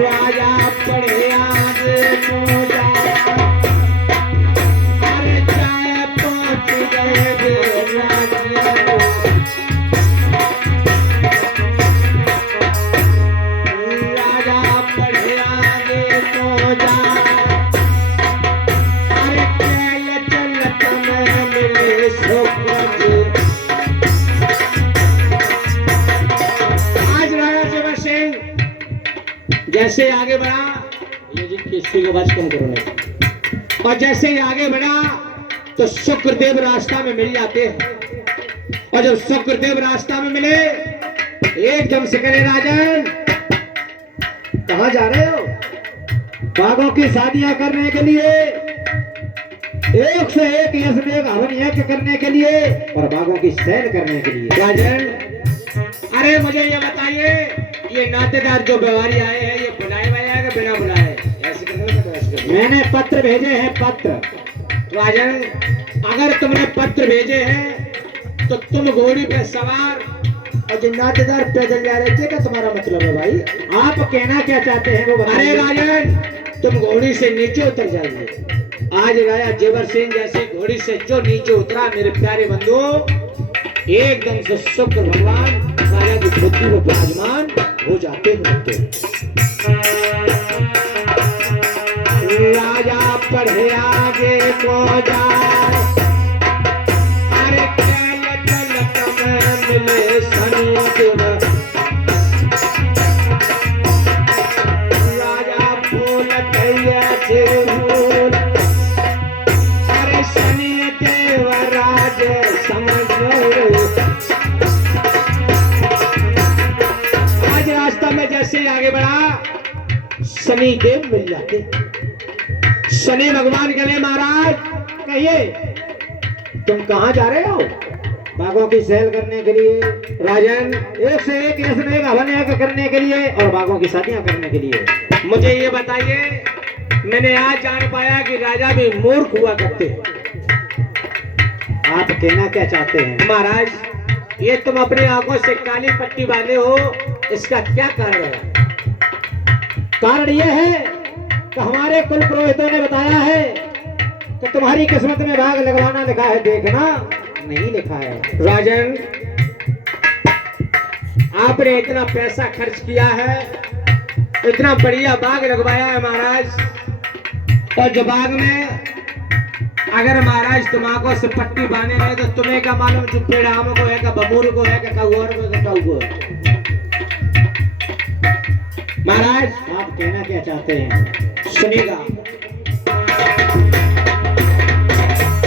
राजा पढ़े आगे को जा, अरे चाय पहुंच गए देवराजिया। राजा पढ़े आगे को जा, अरे कैल चलत में मिले सुकृत। आज राजा जबर सिंह जैसे आगे बढ़ा, ये जी किसी की आवाज कम करो नहीं, और जैसे ही आगे बढ़ा तो शुक्रदेव रास्ता में मिल जाते हैं। और जब शुक्रदेव रास्ता में मिले, एकदम से कहे राजन कहां जा रहे हो? बाघों की शादियां करने के लिए, एक से एक यज्ञ हवन यज्ञ करने के लिए और बाघों की सैर करने के लिए। राजन अरे मुझे ये बताइए, ये नातेदार जो व्यवहारी आए हैं, ये बुलाए हुए हैं कि बिना बुलाए? ऐसे करने मैंने पत्र भेजे हैं, पत्र। राजन अगर तुमने पत्र भेजे हैं तो तुम घोड़ी पे सवार और जो नातेदार पैदल जा रहे थे, क्या तुम्हारा मतलब है भाई? आप कहना क्या चाहते हैं वो बताइए। अरे राजन तुम घोड़ी से नीचे उतर जाइए। आज राजा जेवर सिंह जैसी घोड़ी से जो नीचे उतरा, मेरे प्यारे बंधु, एकदम से शुक्र भगवान राजा की बुद्धि में विराजमान हो जाते हैं। राजा पढ़े आगे को जाए, अरे कैल चलत में मिले संयोग। राजा फूल कैया से फूल, अरे शनि देव राज समझो। आज रास्ता में जैसे आगे बढ़ा, शनि देव मिल जाते। शनि भगवान कहले महाराज कहिए तुम कहां जा रहे हो? बाघों की सैर करने के लिए। राजन एक से एक यज्ञ हवन यज्ञ करने के लिए और बाघों की शादियां करने के लिए। मुझे ये बताइए, मैंने आज जान पाया कि राजा भी मूर्ख हुआ करते हैं। आप कहना क्या चाहते हैं? महाराज ये तुम अपनी आंखों से काली पट्टी बांधे हो, इसका क्या कारण है? कारण यह है कि हमारे कुल पुरोहितों ने बताया है कि तुम्हारी किस्मत में भाग लगवाना लिखा है, देखना नहीं लिखा है। राजन आपने इतना पैसा खर्च किया है, इतना बढ़िया बाग लगवाया है महाराज, और जो बाग में अगर महाराज तुम आंखों से पट्टी बांधे हैं तो तुम्हें क्या मालूम जो पेड़ आम को है, का बबूर को है, का कौर को है, का काऊ है? महाराज आप कहना क्या चाहते हैं? सुनिएगा।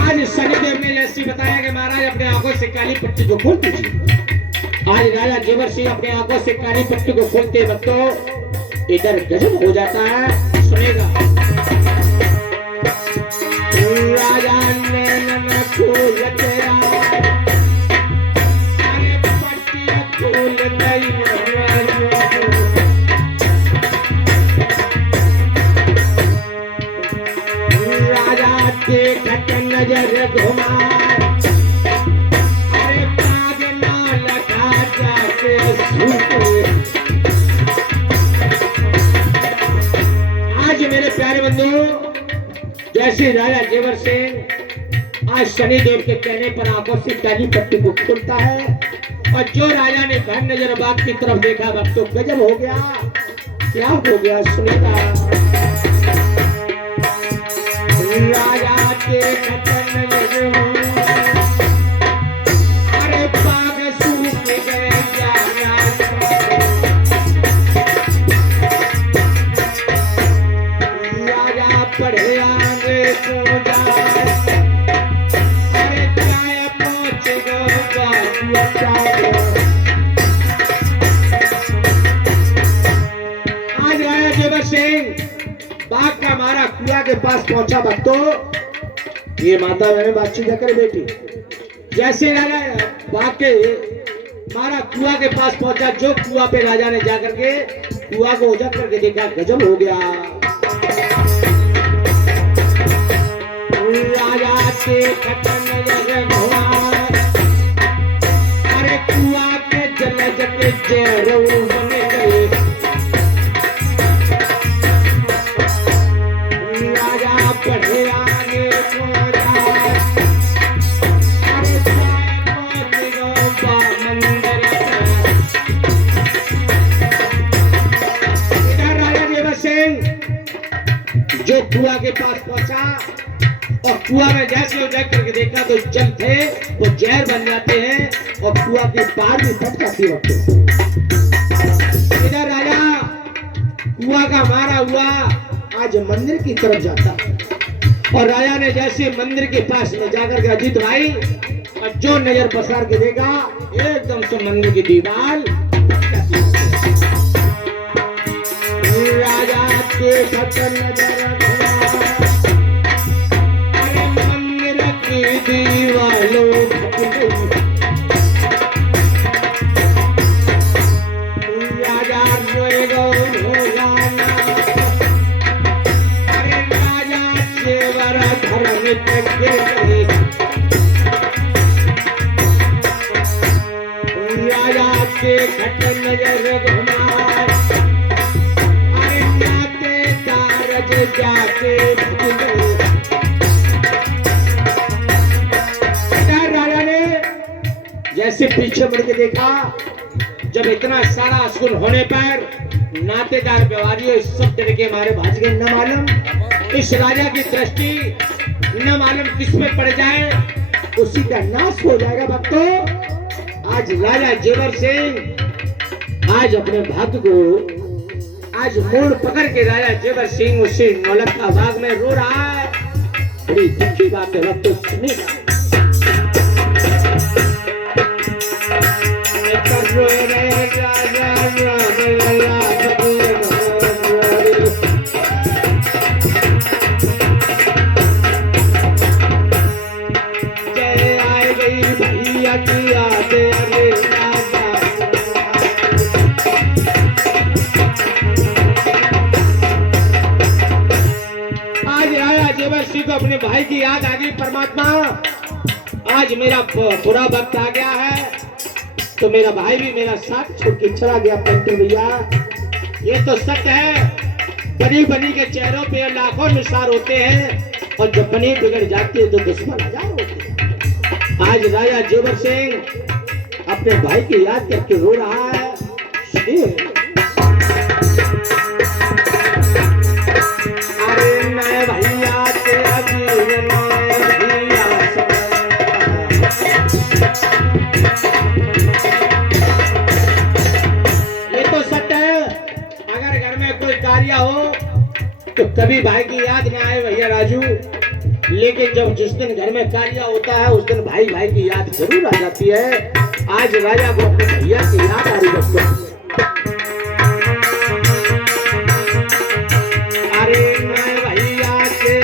आज शनिदेव ने जैसी बताया कि महाराज अपने आंखों से काली पट्टी को खोल दीजिए। आज राजा जेवर सिंह अपने आंखों से काली पट्टी को खोलते वक्त तो इधर गजब हो जाता है। सुनेगा। राजा ने न खोल तेरा, अरे पट्टी खोल नहीं। नजर घुमा, अरे बाग ना लगा जाके आज मेरे प्यारे बंधु, जैसे राजा जेवर सिंह आज शनिदेव के कहने पर आंखों से काली पट्टी को खोलता है, और जो राजा ने घर नजर बाग की तरफ देखा, वक्त तो गजब हो गया। क्या हो गया? सुनेगा। राजा के अरे बाग सूख गए, राजा पढ़े आगे को जाए, अरे चाय पहुंच गए। आज राजा जेवर सिंह बाग का हमारा कुआ के पास पहुंचा। भक्तों ये माता मैंने बातचीत कर बेटी, जैसे राजा बाग के हमारा कुआ के पास पहुंचा, जो कुआ पे राजा ने जाकर के कुआ को उजक करके देखा, गजब हो गया। राजा के अरे कुआ के जल जग जो कुआं के पास पहुंचा और कुआं में जैसे वो देख करके देखा तो जल थे वो जहर बन जाते हैं और कुआं की पार भी फट जाती है। इधर राजा कुआं का मारा हुआ आज मंदिर की तरफ जाता और राजा ने जैसे मंदिर के पास में जाकर के अजीत भाई और जो नजर पसार के देखा एकदम से मंदिर की दीवार राजा के नजर मंदिर की दीवालों राजा राजा के घट नजर घुमाए अरे नाते कारज जाके राजा ने जैसे पीछे मुड़ के देखा जब इतना सारा सुन होने पर नातेदार व्यवहारियों सब तरह के मारे भाज गए न मालूम इस राजा की दृष्टि न मालूम किस में पड़ जाए उसी का नाश हो जाएगा। भक्तों आज राजा जेवर सिंह आज अपने भक्त को आज मोड़ पकड़ के राजा जेवर सिंह उसी नौलखा बाग में रो रहा है। बड़ी दुखी बात है भक्तों सुनिएगा। अपने भाई की याद आ गई। परमात्मा आज मेरा बुरा वक्त आ गया है तो मेरा भाई भी मेरा साथ छोड़ के चला गया। पंतु भैया ये तो सत्य है बनी बनी के चेहरों पे लाखों निशार होते हैं और जब बनी बिगड़ जाती है तो दुश्मन हजार होते हैं। आज राजा जेवर सिंह अपने भाई की याद करके रो रहा है। तो कभी भाई की याद ना आए भैया राजू, लेकिन जब जिस दिन घर में कार्य होता है उस दिन भाई भाई की याद जरूर आ जाती है। आज राजा को अपने भैया की याद आ रही है। अरे मैं भैया से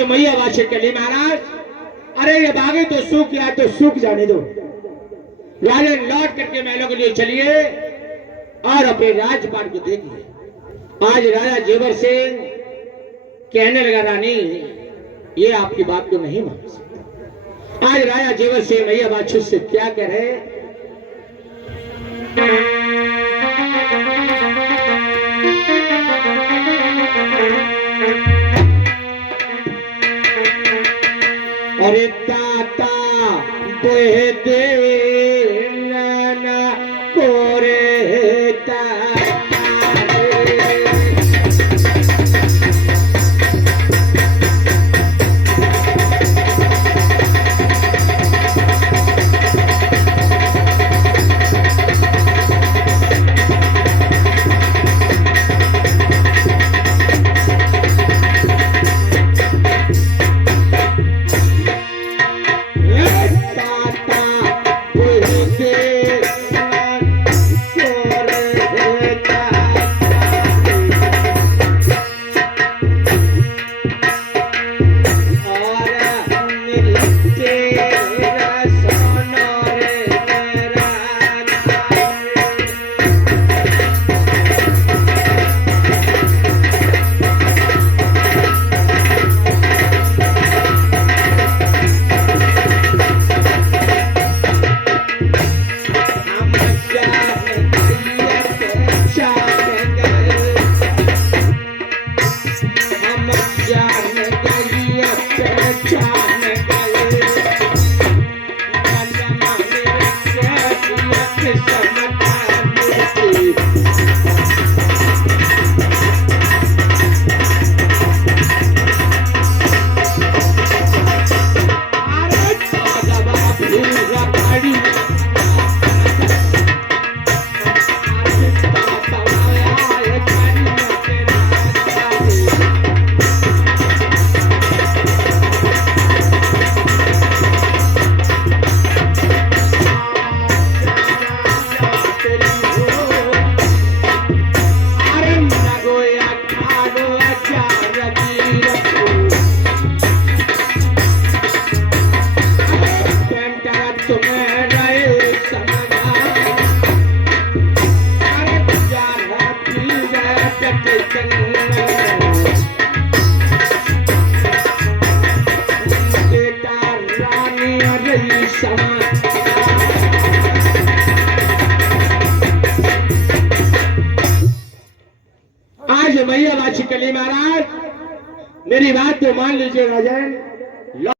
आज मैया वाचे कली महाराज, अरे ये बागी तो सूख गया तो सूख जाने दो। राजा लौट करके महलों के लिए चलिए और अपने राजपाट को देखिए। आज राजा जेवर सिंह कहने लगा, रानी ये आपकी बात को नहीं मान सकता। आज राजा जेवर सिंह मैया बादशाह से क्या कह रहे, अरे ताता बोहे दे ना कोरे आज मैया बादशाह कली महाराज, मेरी बात तो मान लीजिए राजन।